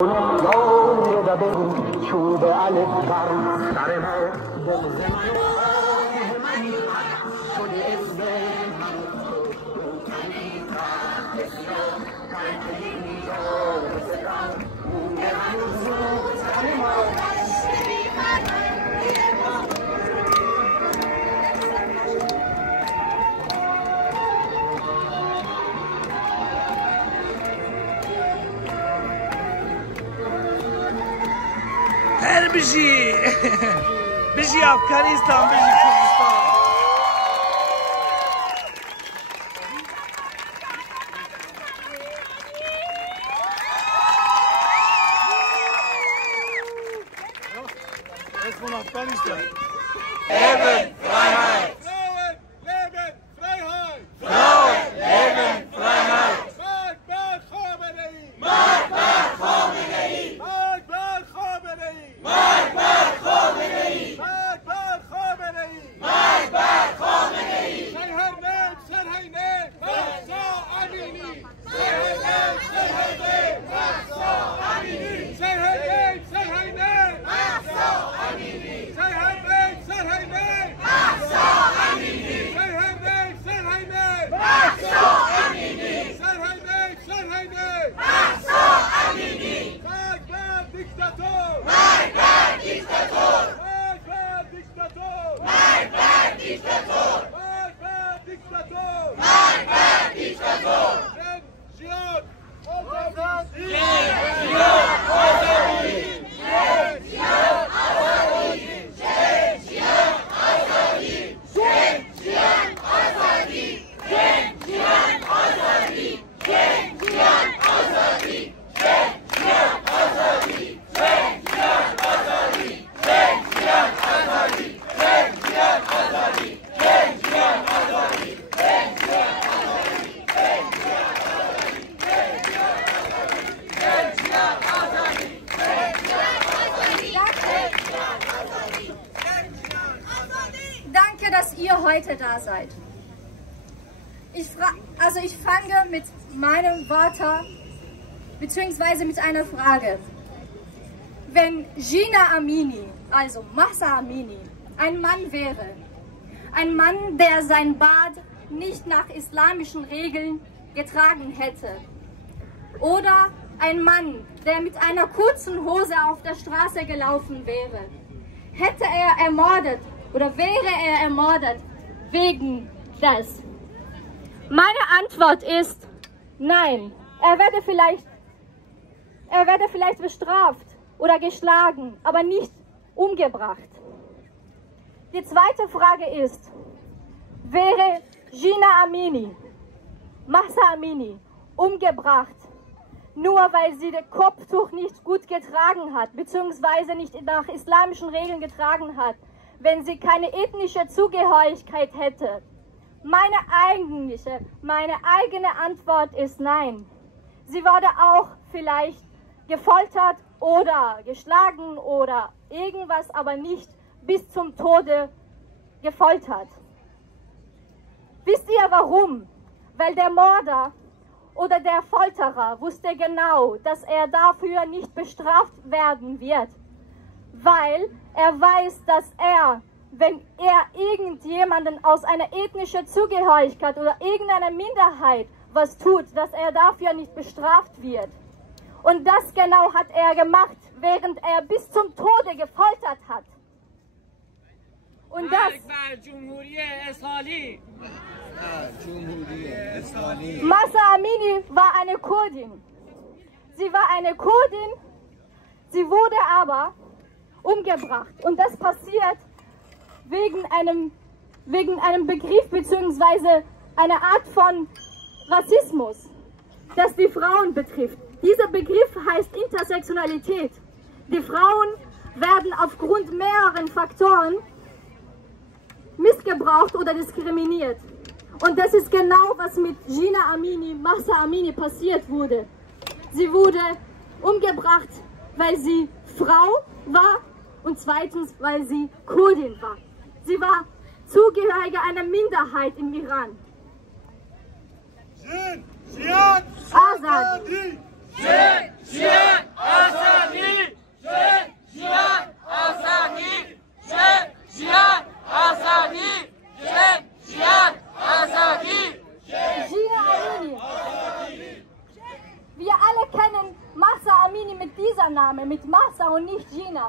هر بشی افغانستان بشی کردستان. Es von Afghanistan. Leben, Freiheit! Frauen, Leben, Freiheit! Frauen, Leben, Freiheit! Akbar Khamenei! Akbar Khamenei! Akbar Khamenei! Akbar Khamenei! Akbar Khamenei! Akbar Khamenei! Serhayne, Serhayne, Mahsa Amini! Serhayne, Serhayne, Mahsa Amini! Serhayne, Serhayne, Mahsa Amini! Serhayne, Serhayne, Mahsa Amini! Serhayne, Serhayne, Mahsa Amini! Serhayne, Serhayne, Mahsa Amini! Akbar Diktator! Akbar Diktator! Akbar Diktator! Akbar Diktator! Akbar Diktator! Akbar Diktator! Zion! Azadi! Danke, dass ihr heute da seid. Ich fange mit meinem Wort beziehungsweise mit einer Frage. Wenn Jina Amini, also Mahsa Amini, ein Mann wäre, ein Mann, der sein Bart nicht nach islamischen Regeln getragen hätte, oder ein Mann, der mit einer kurzen Hose auf der Straße gelaufen wäre, hätte er ermordet oder wäre er ermordet wegen des? Meine Antwort ist nein. Er werde vielleicht bestraft oder geschlagen, aber nicht umgebracht. Die zweite Frage ist, wäre Jina Amini, Mahsa Amini, umgebracht, nur weil sie das Kopftuch nicht gut getragen hat, beziehungsweise nicht nach islamischen Regeln getragen hat, wenn sie keine ethnische Zugehörigkeit hätte? Meine eigene Antwort ist nein. Sie wurde auch vielleicht gefoltert oder geschlagen oder irgendwas, aber nicht bis zum Tode gefoltert. Wisst ihr warum? Weil der Mörder oder der Folterer wusste genau, dass er dafür nicht bestraft werden wird, weil er weiß, dass er, wenn er irgendjemanden aus einer ethnischen Zugehörigkeit oder irgendeiner Minderheit was tut, dass er dafür nicht bestraft wird. Und das genau hat er gemacht, während er bis zum Tode gefoltert hat. Und das Mahsa Amini war eine Kurdin. Sie war eine Kurdin, sie wurde aber umgebracht. Und das passiert wegen einem Begriff bzw. einer Art von Rassismus, das die Frauen betrifft. Dieser Begriff heißt Intersektionalität. Die Frauen werden aufgrund mehreren Faktoren missgebraucht oder diskriminiert. Und das ist genau, was mit Jina Amini, Mahsa Amini passiert wurde. Sie wurde umgebracht, weil sie Frau war und zweitens, weil sie Kurdin war. Sie war Zugehörige einer Minderheit im Iran. Azadi! Azadi! dieser Name mit Mahsa und nicht Gina?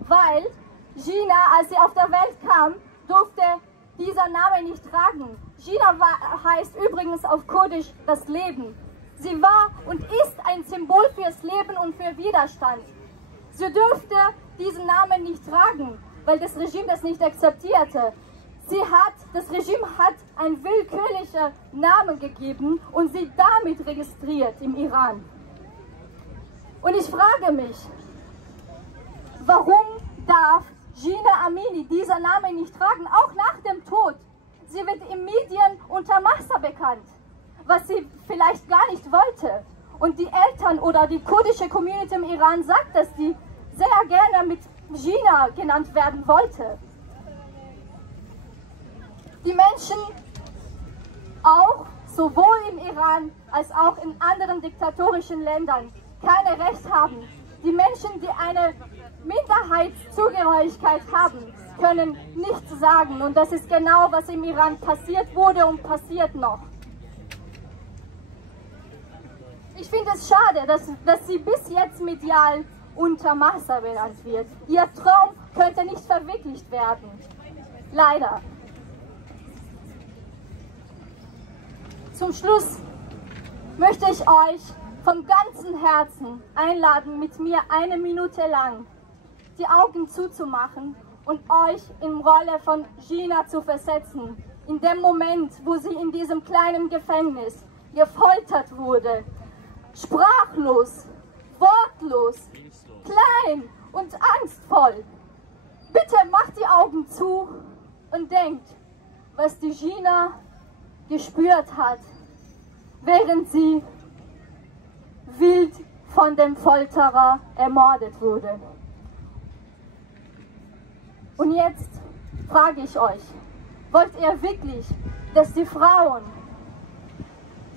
Weil Gina, als sie auf der Welt kam, durfte dieser Name nicht tragen. Gina heißt übrigens auf Kurdisch das Leben. Sie war und ist ein Symbol fürs Leben und für Widerstand. Sie dürfte diesen Namen nicht tragen, weil das Regime das nicht akzeptierte. Das Regime hat einen willkürlichen Namen gegeben und sie damit registriert im Iran. Und ich frage mich, warum darf Gina Amini dieser Name nicht tragen, auch nach dem Tod? Sie wird in Medien unter Mahsa bekannt, was sie vielleicht gar nicht wollte. Und die Eltern oder die kurdische Community im Iran sagt, dass sie sehr gerne mit Gina genannt werden wollte. Die Menschen auch sowohl im Iran als auch in anderen diktatorischen Ländern kein Recht haben. Die Menschen, die eine Minderheitszugehörigkeit haben, können nichts sagen. Und das ist genau, was im Iran passiert wurde und passiert noch. Ich finde es schade, dass sie bis jetzt medial unter Mahsa benannt wird. Ihr Traum könnte nicht verwirklicht werden. Leider. Zum Schluss möchte ich euch von ganzem Herzen einladen, mit mir 1 Minute lang die Augen zuzumachen und euch in Rolle von Gina zu versetzen. In dem Moment, wo sie in diesem kleinen Gefängnis gefoltert wurde, sprachlos, wortlos, klein und angstvoll. Bitte macht die Augen zu und denkt, was die Gina gespürt hat, während sie wild von dem Folterer ermordet wurde. Und jetzt frage ich euch, wollt ihr wirklich, dass die Frauen,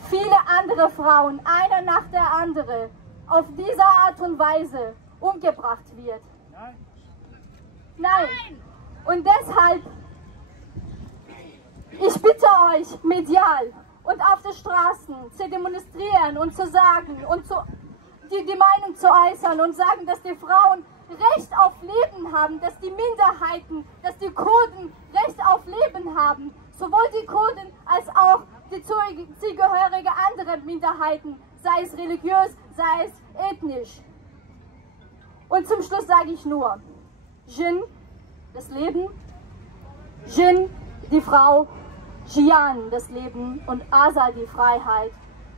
viele andere Frauen, eine nach der anderen, auf diese Art und Weise umgebracht wird? Nein. Nein. Und deshalb, ich bitte euch, medial und auf den Straßen zu demonstrieren und zu sagen und die Meinung zu äußern und sagen, dass die Frauen Recht auf Leben haben, dass die Minderheiten, dass die Kurden Recht auf Leben haben, sowohl die Kurden als auch die zugehörige andere Minderheiten, sei es religiös, sei es ethnisch. Und zum Schluss sage ich nur, Jin, das Leben, Jin, die Frau, Jian, das Leben und Azadi, Freiheit.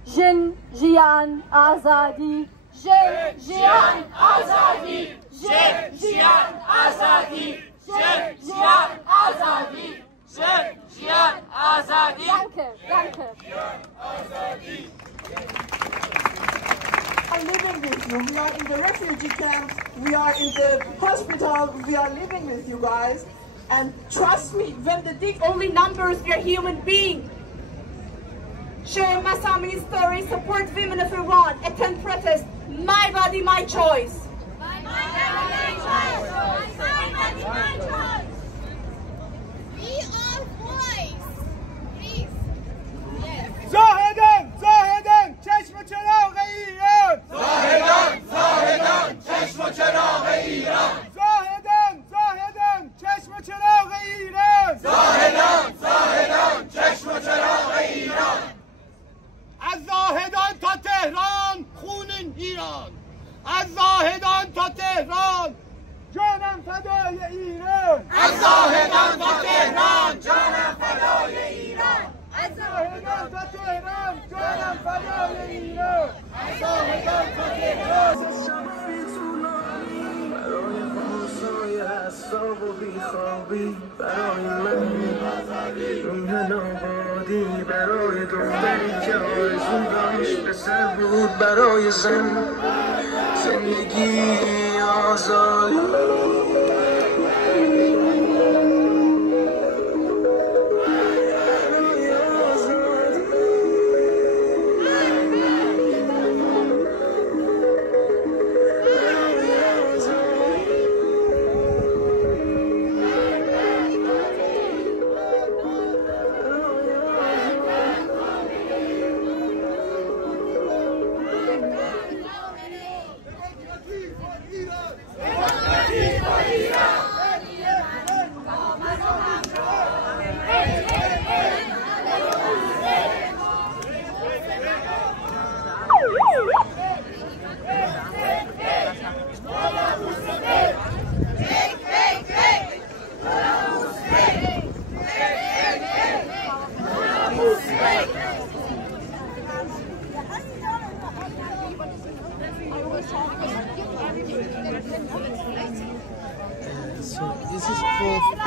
Jin, Jian, Azadi, Jin, Jian, Azadi, Jin, Jian, Azadi, Jin, Jian, Azadi, Jin, Jian, Azadi. Danke, danke. We are living with you. We are in the refugee camp. We are in the hospital. We are living with you guys. And trust me, when the dick only numbers, we are human beings. Share Mahsa Amini's story, support women of Iran, attend protest. My body, my choice. My body, my choice. My body, my choice. We are boys. Please. Yes. زاهدان زاهدان چشم و چراغ ایران زاهدان زاهدان چشم و چراغ ایران زاهدان زاهدان چشم و چراغ ایران زاهدان زاهدان چشم و چراغ ایران از زاهدان تا تهران خون ایران از زاهدان تا تهران جانم فدای ایران از زاهدان تا تهران جانم فدای ایران از زاهدان تا تهران جانم فدای ایران از زاهدان تا تهران حساب و بیخوابی برای من روح نابادی برای دختری که آرزو داشت پسر بود برای زن زندگی آزادی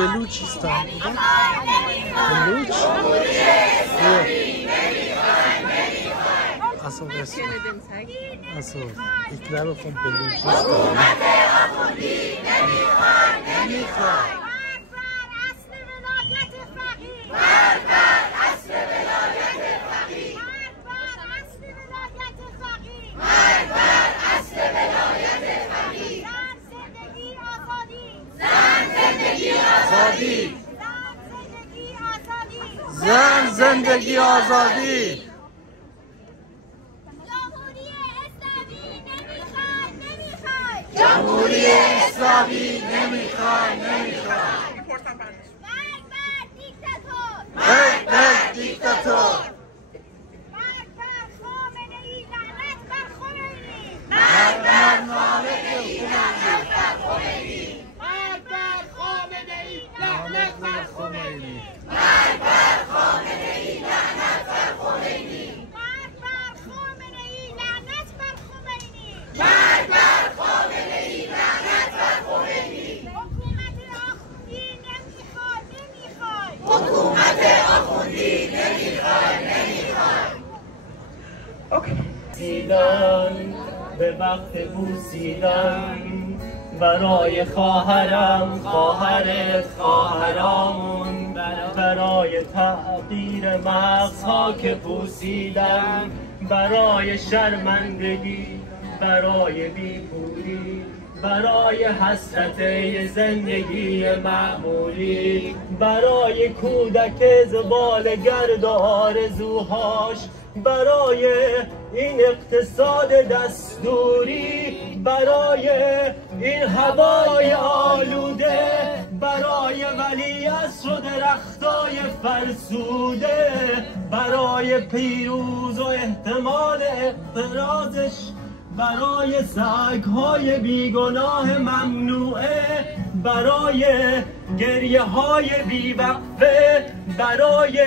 بلوچستان بلوچ also ich glaube von Beluchistan زن زندگی آزادی جمهوری اسلامی نمیخوای مرگ بر دیکتاتور مرگ بر خامنه‌ای لعنت بر خمینی مرگ بر خامنه‌ای لعنت بر خمینی مرگ بر خامنه‌ای لعنت بر خمینی مرگ بر خامنه‌ای لعنت بر خمینی مرگ بر خامنه‌ای لعنت بر خمینی مرگ بر خامنه‌ای لعنت بر خمینی حکومت آخوندی نمیخوای بوسیدن به وقت بوسیدن برای خواهرم خواهرت خواهرامون برای تغییر مغزها که بوسیدن برای شرمندگی برای بیپولی برای حسرت زندگی معمولی برای کودک زباله‌گرد و آرزوهاش برای این اقتصاد دستوری برای این هوای آلوده برای ولیعصر و درختای فرسوده برای پیروز و احتمال اقتراضش برای سگ‌های بیگناه ممنوعه برای گریه های بیوقفه برای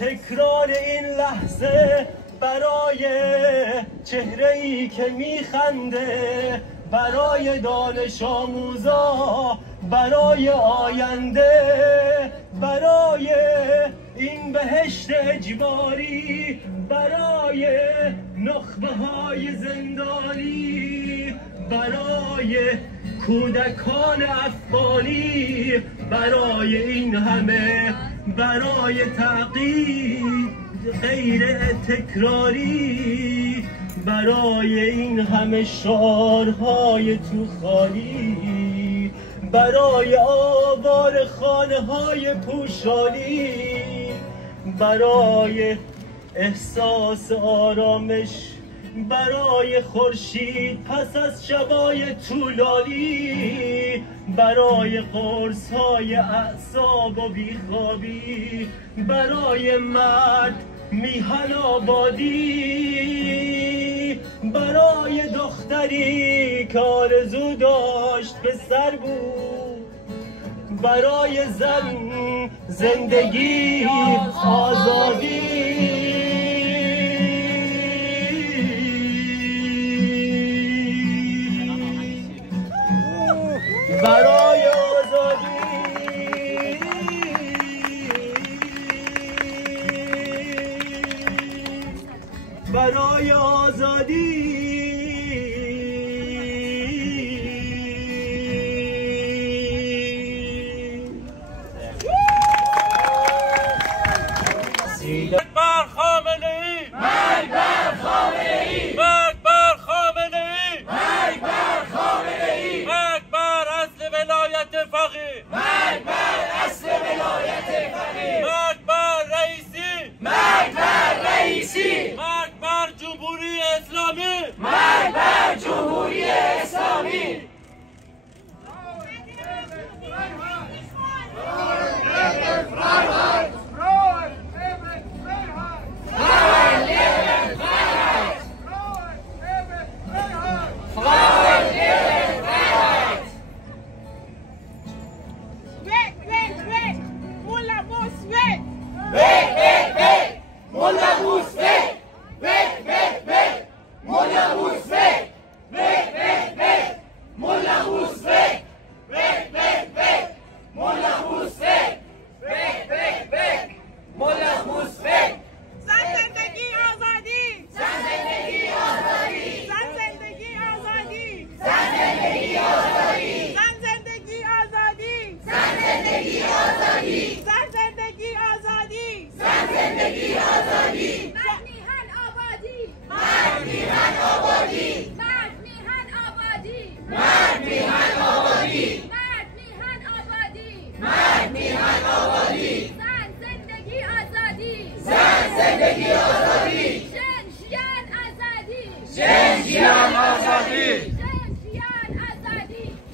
تکرار این لحظه برای چهره‌ای که میخنده برای دانش آموزا برای آینده برای این بهشت اجباری برای نخبه های زندانی برای کودکان افغانی برای این همه برای تغییر غیر تکراری برای این همه شعارهای تو خالی برای آوار خانه های پوشالی برای احساس آرامش برای خورشید پس از شبای طولانی برای قرص‌های اعصاب و بیخوابی برای مرد میهن آبادی برای دختری که آرزو داشت پسر بود برای زن زندگی آزادی برای آزادی برای آزادی مرگ بر خامنه‌ای مرگ بر خامنه‌ای مرگ بر خامنه‌ای مرگ بر خامنه‌ای مرگ بر اصل ولایت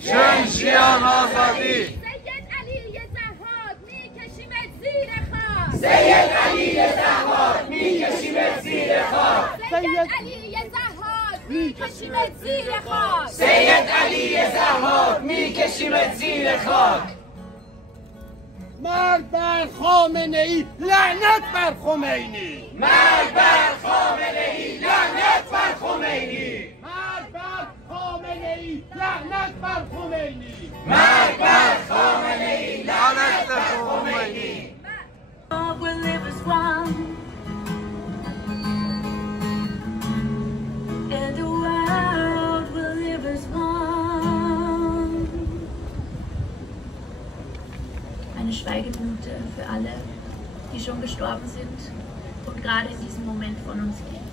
جنگجویان آزادی سید علی ضحاک میکشیمت زیر خاک سید علی ضحاک میکشیمت زیر خاک سید علی ضحاک میکشیمت زیر خاک سید علی ضحاک میکشیمت زیر خاک مرگ بر خامنه ای لعنت بر خمینی مرگ بر خامنه ای لعنت بر خمینی مرگ بر خامنه ای لعنت بر خمینی مرگ بر خامنه ای لعنت بر خمینی will live as one and the world will live as one. Eine Schweigeminute für alle, die schon gestorben sind und gerade in diesem Moment von uns gehen.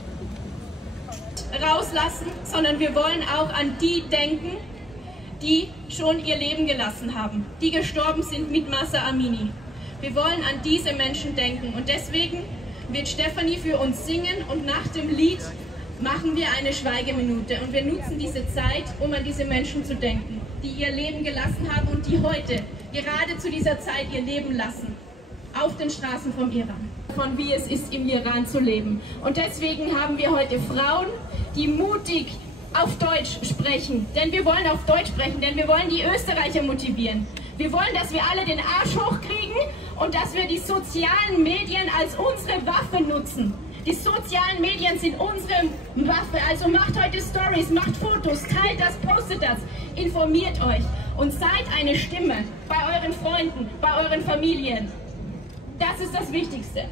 Rauslassen, sondern wir wollen auch an die denken, die schon ihr Leben gelassen haben, die gestorben sind mit Mahsa Amini. Wir wollen an diese Menschen denken und deswegen wird Stefanie für uns singen und nach dem Lied machen wir eine Schweigeminute und wir nutzen diese Zeit, um an diese Menschen zu denken, die ihr Leben gelassen haben und die heute, gerade zu dieser Zeit, ihr Leben lassen, auf den Straßen vom Iran, von wie es ist, im Iran zu leben. Und deswegen haben wir heute Frauen, die mutig auf Deutsch sprechen, denn wir wollen auf Deutsch sprechen, denn wir wollen die Österreicher motivieren. Wir wollen, dass wir alle den Arsch hochkriegen und dass wir die sozialen Medien als unsere Waffe nutzen. Die sozialen Medien sind unsere Waffe, also macht heute Stories, macht Fotos, teilt das, postet das, informiert euch und seid eine Stimme bei euren Freunden, bei euren Familien. Das ist das Wichtigste.